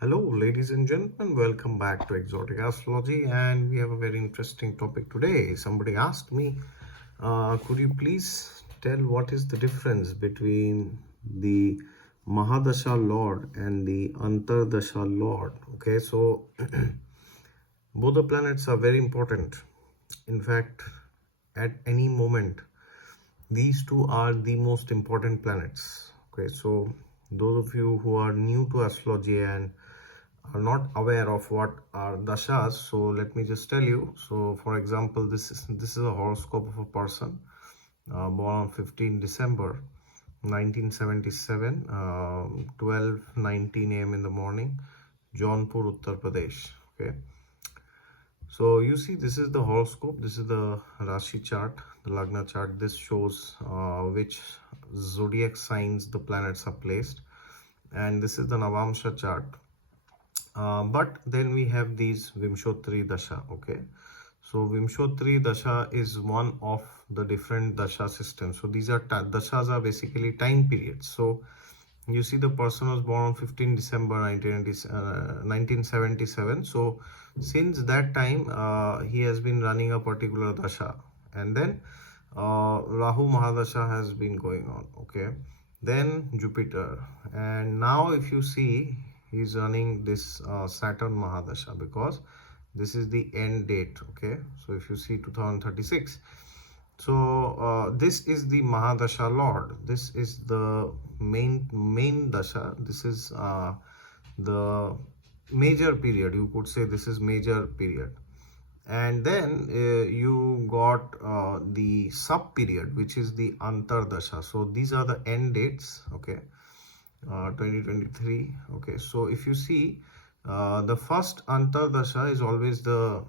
Hello, ladies and gentlemen. Welcome back to Exotic Astrology, and we have a very interesting topic today. Somebody asked me, could you please tell what is the difference between the Mahadasha Lord and the Antardasha Lord? Okay, so both the planets are very important. In fact, at any moment, these two are the most important planets. Okay, so those of you who are new to astrology and are not aware of what are dashas, so let me just tell you. So for example, this is a horoscope of a person born on 15 December 1977, 12:19 a.m. in the morning, Jaunpur, Uttar Pradesh. Okay, so you see, this is the horoscope, this is the Rashi chart, the Lagna chart. This shows which zodiac signs the planets are placed, and this is the Navamsha chart. But then we have these Vimshotri Dasha. Okay, so Vimshotri Dasha is one of the different Dasha systems. So these are Dashas are basically time periods. So you see, the person was born on 15 December 1977. So since that time, he has been running a particular Dasha, and then Rahu Mahadasha has been going on. Okay, then Jupiter, and now if you see, he's running this Saturn Mahadasha, because this is the end date. Okay, so if you see 2036, so this is the Mahadasha Lord. This is the main dasha. This is the major period. You could say this is major period. And then you got the sub period, which is the Antardasha. So these are the end dates. Okay, 2023. Okay, so if you see, the first Antardasha is always the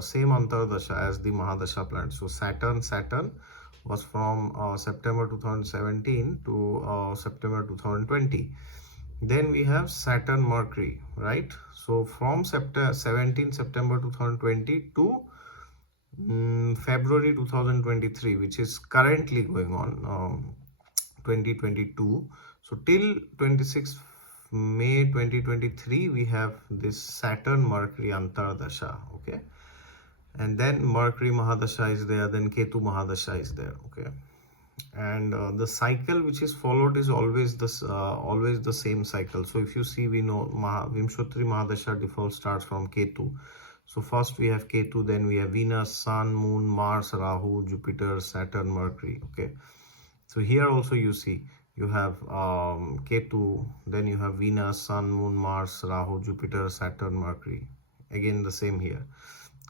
same Antardasha as the Mahadasha planet. So Saturn was from September 2017 to September 2020. Then we have Saturn Mercury, right? So from 17 September 2020 to February 2023, which is currently going on, 2022. So till 26 May 2023, we have this Saturn Mercury Antardasha. Okay, and then Mercury Mahadasha is there, then Ketu Mahadasha is there. Okay, and the cycle which is followed is always the same cycle. So if you see, we know Vimshotri Mahadasha default starts from Ketu. So first we have Ketu, then we have Venus, Sun, Moon, Mars, Rahu, Jupiter, Saturn, Mercury. Okay, so here also you see, you have Ketu, then you have Venus, Sun, Moon, Mars, Rahu, Jupiter, Saturn, Mercury. Again the same here,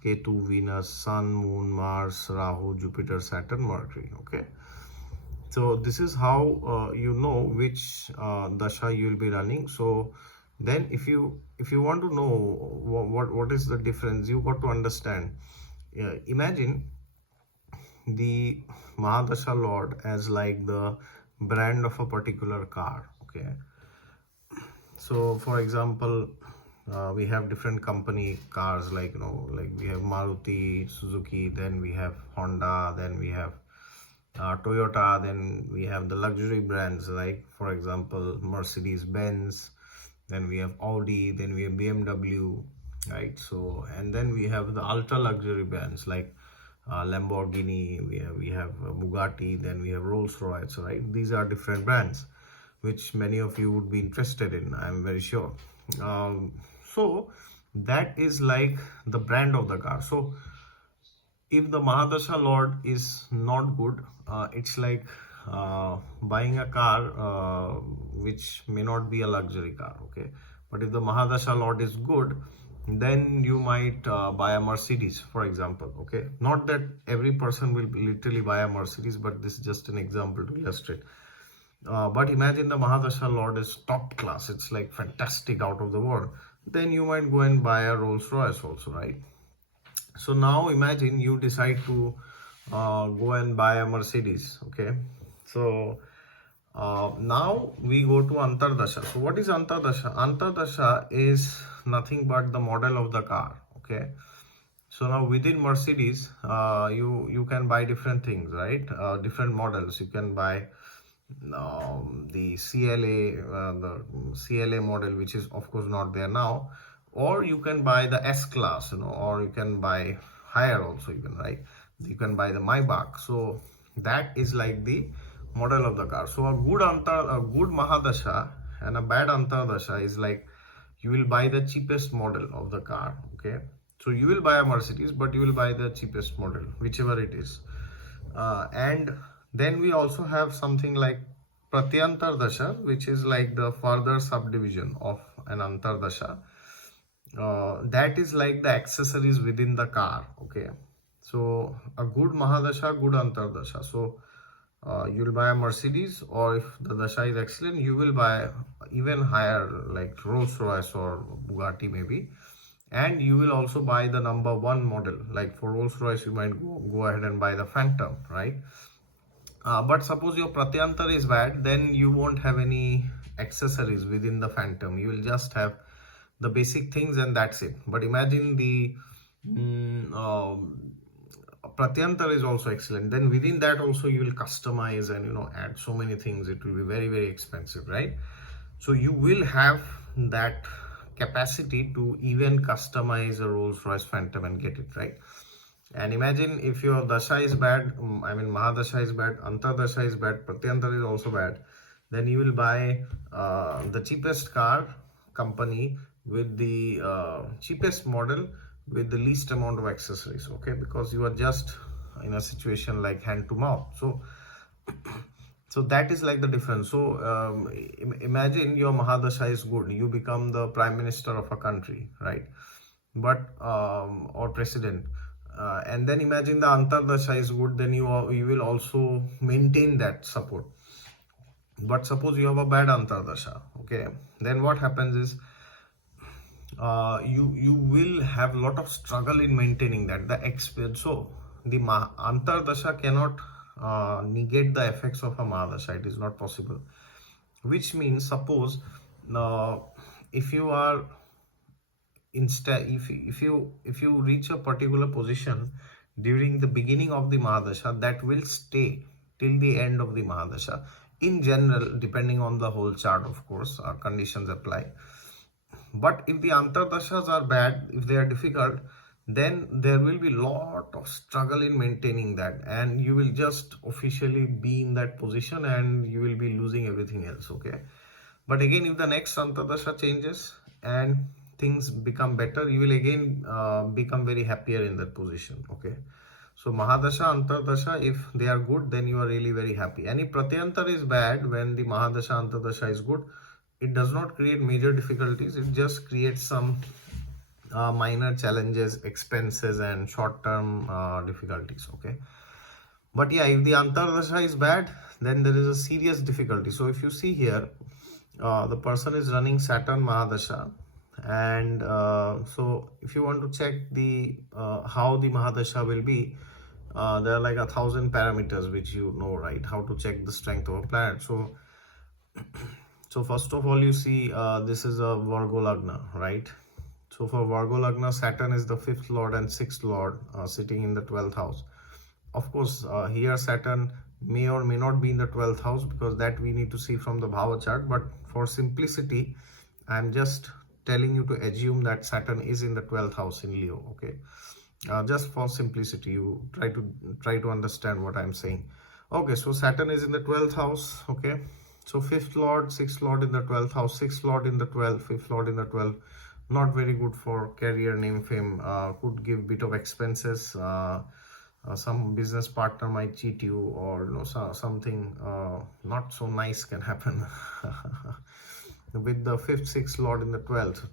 Ketu, Venus, Sun, Moon, Mars, Rahu, Jupiter, Saturn, Mercury. Okay, so this is how you know which dasha you will be running. So then if you want to know what is the difference, you got to understand. Imagine the Mahadasha Lord as like the brand of a particular car. Okay, so for example, we have different company cars, like like we have Maruti, Suzuki, then we have Honda, then we have Toyota, then we have the luxury brands, like for example Mercedes Benz, then we have Audi, then we have BMW, right? So, and then we have the ultra luxury brands like Lamborghini, we have Bugatti, then we have Rolls Royce, right? These are different brands which many of you would be interested in, I'm very sure. So that is like the brand of the car. So if the Mahadasha Lord is not good, it's like buying a car which may not be a luxury car. Okay, but if the Mahadasha Lord is good, then you might buy a Mercedes, for example. Okay, not that every person will literally buy a Mercedes, but this is just an example to illustrate. But imagine the Mahadasha Lord is top class, it's like fantastic, out of the world, then you might go and buy a Rolls Royce also, right? So now imagine you decide to go and buy a Mercedes. Okay, so now we go to Antardasha. So what is Antardasha? Antardasha is nothing but the model of the car. Okay, so now within Mercedes, you can buy different things, right? Different models. You can buy the CLA model, which is of course not there now, or you can buy the S class, or you can buy higher also even, right? You can buy the Maybach. So that is like the model of the car. So a good Mahadasha and a bad Antardasha is like you will buy the cheapest model of the car. Okay, so you will buy a Mercedes, but you will buy the cheapest model, whichever it is. And then we also have something like Pratyantar Dasha, which is like the further subdivision of an Antardasha. That is like the accessories within the car. Okay, so a good Mahadasha, good Antardasha. So you'll buy a Mercedes, or if the Dasha is excellent, you will buy even higher, like Rolls Royce or Bugatti maybe. And you will also buy the number one model, like for Rolls Royce you might go ahead and buy the Phantom, right? But suppose your Pratyantar is bad, then you won't have any accessories within the Phantom. You will just have the basic things and that's it. But imagine the Pratyantar is also excellent. Then within that also you will customize and add so many things. It will be very, very expensive, right? So you will have that capacity to even customize a Rolls Royce Phantom and get it, right? And imagine if your Dasha is bad, Mahadasha is bad, Antardasha is bad, Pratyantar is also bad, then you will buy the cheapest car company with the cheapest model with the least amount of accessories, okay? Because you are just in a situation like hand to mouth. So that is like the difference. So imagine your Mahadasha is good, you become the prime minister of a country, right? But or president. And then imagine the Antardasha is good, then you will also maintain that support. But suppose you have a bad Antardasha, okay, then what happens is you will have a lot of struggle in maintaining that. So the Antardasha cannot negate the effects of a Mahadasha. It is not possible. Which means, suppose if you are instead if you reach a particular position during the beginning of the Mahadasha, that will stay till the end of the Mahadasha. In general, depending on the whole chart, of course, conditions apply. But if the Antardashas are bad, if they are difficult, then there will be lot of struggle in maintaining that, and you will just officially be in that position and you will be losing everything else, okay? But again, if the next Antardasha changes and things become better, you will again become very happier in that position, okay? So Mahadasha, Antardasha, if they are good, then you are really very happy. And if Pratyantar is bad when the Mahadasha, Antardasha is good, it does not create major difficulties. It just creates some minor challenges, expenses, and short-term difficulties, okay? But yeah, if the Antardasha is bad, then there is a serious difficulty. So if you see here, the person is running Saturn Mahadasha, and so if you want to check the how the Mahadasha will be, there are like 1,000 parameters which you know, right? How to check the strength of a planet. So first of all, you see this is a Virgo Lagna, right? So for Virgo Lagna, Saturn is the 5th lord and 6th lord sitting in the 12th house. Of course, here Saturn may or may not be in the 12th house, because that we need to see from the Bhava chart. But for simplicity, I am just telling you to assume that Saturn is in the 12th house in Leo, okay? Just for simplicity, you try to understand what I am saying. Okay, so Saturn is in the 12th house, okay? So 5th lord, 6th lord in the 12th house, 6th lord in the 12th, 5th lord in the 12th. Not very good for career, name, fame. Could give bit of expenses. Some business partner might cheat you, or something not so nice can happen with the 5th, 6th lord in the 12th,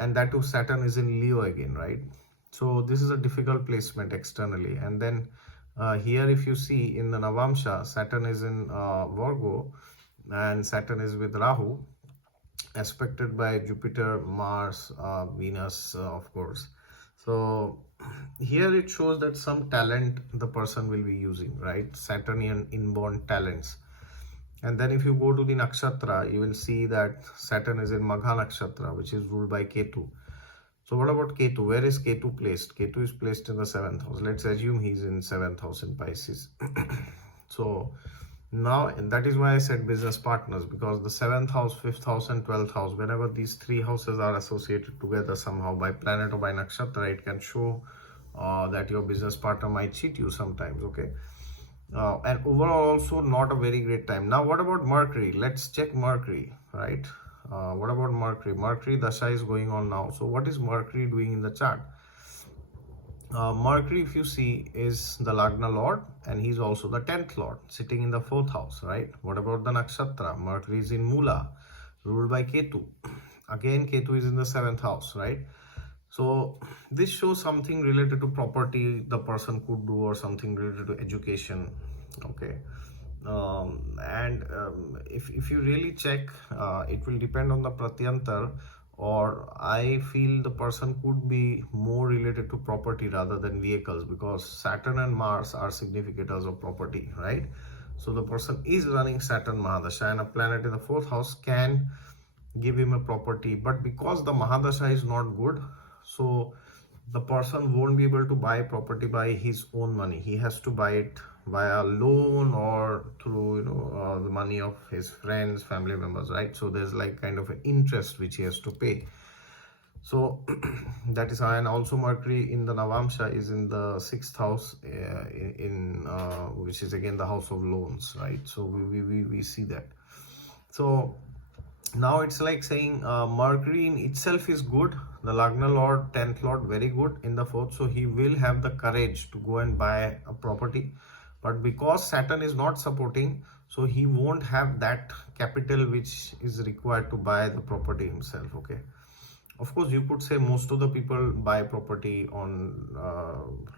and that too Saturn is in Leo again, right? So this is a difficult placement externally. And then here if you see in the Navamsha, Saturn is in Virgo, and Saturn is with Rahu, aspected by Jupiter, Mars, Venus, of course. So here it shows that some talent the person will be using, right? Saturnian inborn talents. And then if you go to the nakshatra, you will see that Saturn is in Magha nakshatra, which is ruled by Ketu. So what about Ketu? Where is Ketu placed? Ketu is placed in the 7th house. Let's assume he's in 7th house in Pisces. So Now, and that is why I said business partners, because the 7th house, 5th house, and 12th house, whenever these three houses are associated together somehow by planet or by nakshatra, it can show that your business partner might cheat you sometimes. Okay. And overall also not a very great time. Now what about Mercury? Let's check Mercury, right? What about Mercury? Mercury Dasha is going on now. So what is Mercury doing in the chart? Mercury, if you see, is the Lagna Lord, and he's also the 10th Lord, sitting in the 4th house, right? What about the nakshatra? Mercury is in Mula, ruled by Ketu. Again, Ketu is in the 7th house, right? So this shows something related to property the person could do, or something related to education. Okay. If you really check, it will depend on the Pratyantar, or I feel the person could be more related to property rather than vehicles, because Saturn and Mars are significators of property, right? So the person is running Saturn Mahadasha, and a planet in the 4th house can give him a property, but because the Mahadasha is not good, so the person won't be able to buy property by his own money. He has to buy it via loan or through the money of his friends, family members, right? So there's like kind of an interest which he has to pay. So that is how. And also Mercury in the Navamsha is in the 6th house, which is again the house of loans, right? So we see that. So now it's like saying Mercury in itself is good, the Lagna Lord, 10th Lord, very good in the 4th, so he will have the courage to go and buy a property. But because Saturn is not supporting, so he won't have that capital which is required to buy the property himself. Okay. Of course, you could say most of the people buy property on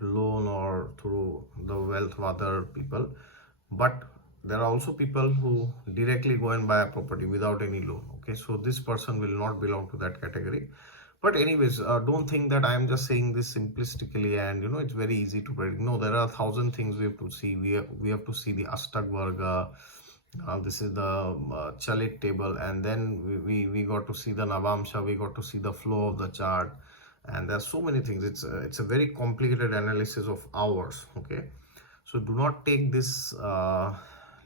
loan or through the wealth of other people, but there are also people who directly go and buy a property without any loan. Okay, so this person will not belong to that category. But anyways, don't think that I am just saying this simplistically and it's very easy to predict. No, there are 1,000 things we have to see. We have to see the Astak Varga. This is the Chalit table, and then we got to see the Navamsha. We got to see the flow of the chart, and there are so many things. It's a very complicated analysis of hours. Okay, so do not take this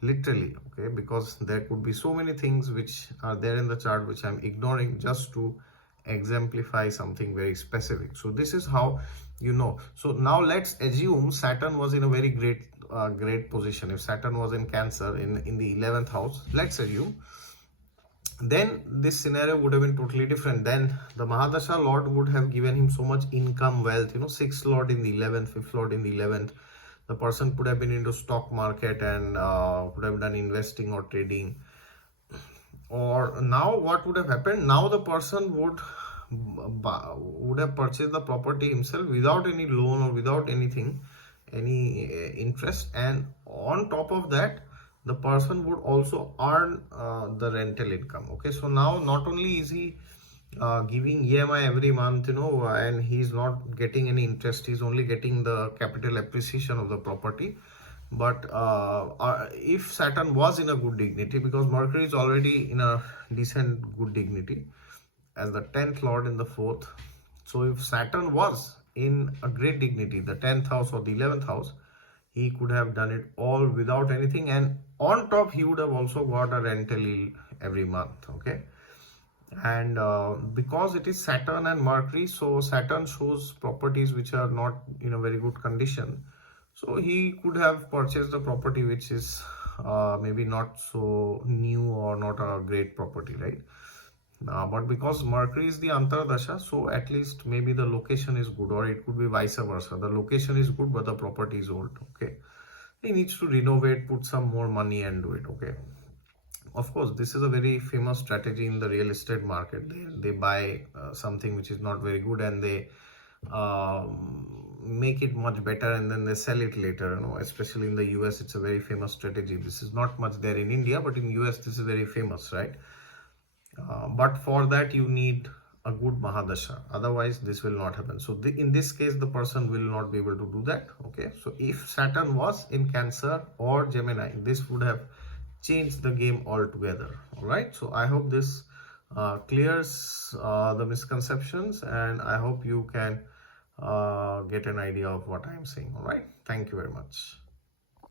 literally, okay, because there could be so many things which are there in the chart which I'm ignoring just to exemplify something very specific. So this is how so now let's assume Saturn was in a very great position. If Saturn was in Cancer in the 11th house, let's assume, then this scenario would have been totally different. Then the Mahadasha Lord would have given him so much income, wealth, 6th Lord in the 11th, 5th Lord in the 11th. The person could have been into stock market and could have done investing or trading. Or now what would have happened? Now the person would have purchased the property himself without any loan or without anything, any interest, and on top of that the person would also earn the rental income. Okay, so now not only is he giving EMI every month, and he's not getting any interest, he's only getting the capital appreciation of the property. But if Saturn was in a good dignity, because Mercury is already in a decent good dignity as the 10th Lord in the 4th, so if Saturn was in a great dignity, the 10th house or the 11th house, he could have done it all without anything, and on top he would have also got a rental yield every month. Okay, and because it is Saturn and Mercury, so Saturn shows properties which are not in a very good condition, so he could have purchased a property which is maybe not so new or not a great property, right? But because Mercury is the Antardasha, so at least maybe the location is good, or it could be vice versa. The location is good, but the property is old. Okay, he needs to renovate, put some more money and do it. Okay. Of course, this is a very famous strategy in the real estate market. They buy something which is not very good, and they make it much better, and then they sell it later. Especially in the US, it's a very famous strategy. This is not much there in India, but in US, this is very famous, right? But for that, you need a good Mahadasha. Otherwise, this will not happen. So in this case, the person will not be able to do that. Okay. So if Saturn was in Cancer or Gemini, this would have changed the game altogether. All right. So I hope this clears the misconceptions, and I hope you can get an idea of what I am saying. All right. Thank you very much.